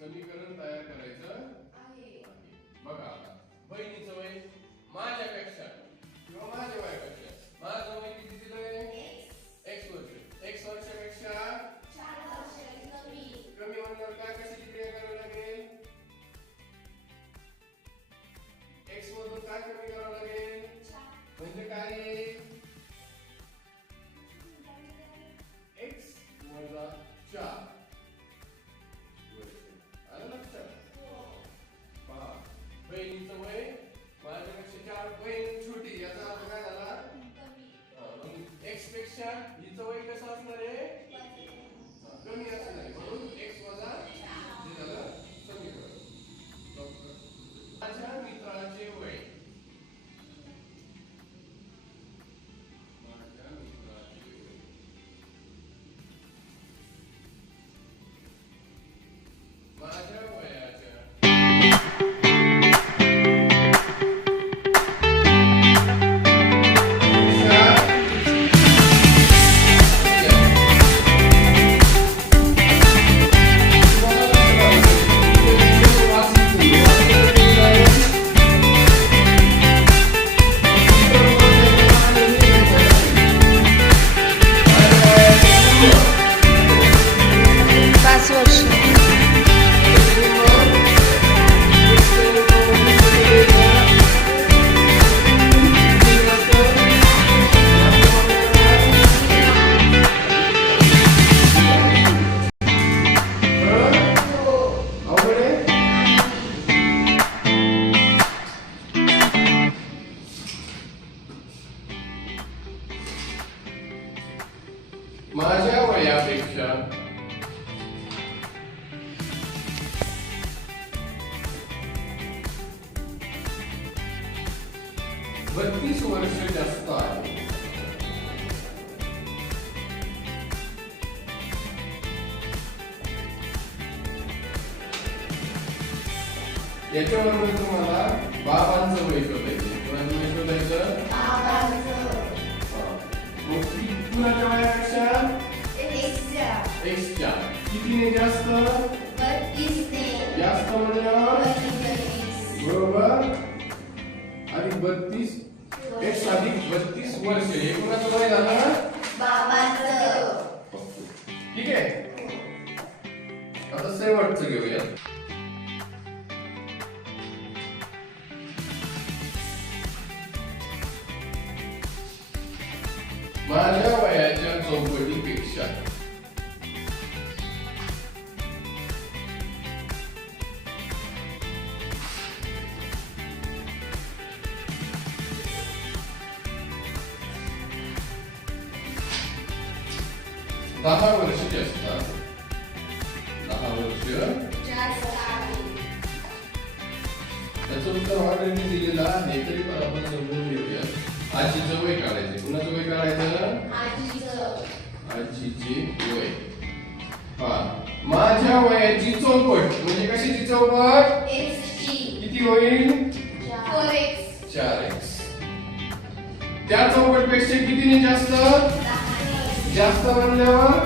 समीकरण तयार करायचं आहे. बघा आता बहिणीचं वय माझ्यापेक्षा किंवा माझ्या वयापेक्षा माझं वय किती दिलंय x वर्ष. x वर्षापेक्षा 4 वर्ष कमी म्हणल्यावर काय कशाची क्रिया करावी लागेल? x मधून काय कमी करावं लागेल? म्हणजे काय? x वजा 4 आलं लक्षात? पहा बहिणीचं वय माझ्यापेक्षा 4 बहीण छोटी याचा अर्थ काय झाला? x पेक्षा हिचं वय कसं असणार आहे? कमी असणार आहे म्हणून x वजा हे झालं समीकरण. माझ्या मित्राचे वय माझ्या वयाच्या माझ्या वयापेक्षा 32 वर्ष जास्त आहे. याच्यावरून तुम्हाला बाबांचं वय शोधायचं. कोणाचं वय शोधायचं? कुणाच्या वयापेक्षा x च्या कितीने जास्त? 32 ने जास्त म्हणल्यावर बरोबर अधिक 32 x अधिक 32 वर्ष हे कुणाचं वय झालं? बाबांचं. ठीक आहे. आता शेवटचं घेऊया. माझ्या वयाच्या चौकटीपेक्षा दहा वर्ष जास्त. 10 वर्ष त्याचं उत्तर ऑलरेडी दिलेलं आहे तरी पण आपण समजून घेऊया. आजीचं वय काढायचं. कुणाचं वय काढायचं? आजीचे वय. पहा माझ्या वयाची चौपट म्हणजे कशाची चौपट? किती होईल? 4x. त्या चौपट पेक्षा कितीने जास्त? जास्त म्हणल्यावर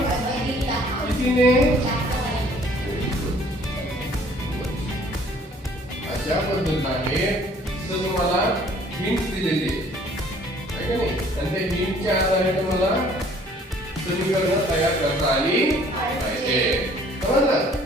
कितीने? अशा पद्धतीने तर तुम्हाला हिंट दिलेली आहे का नाही? आणि त्या हिंटच्या आधारे तुम्हाला समीकरण तयार करता आली पाहिजे. समजलं?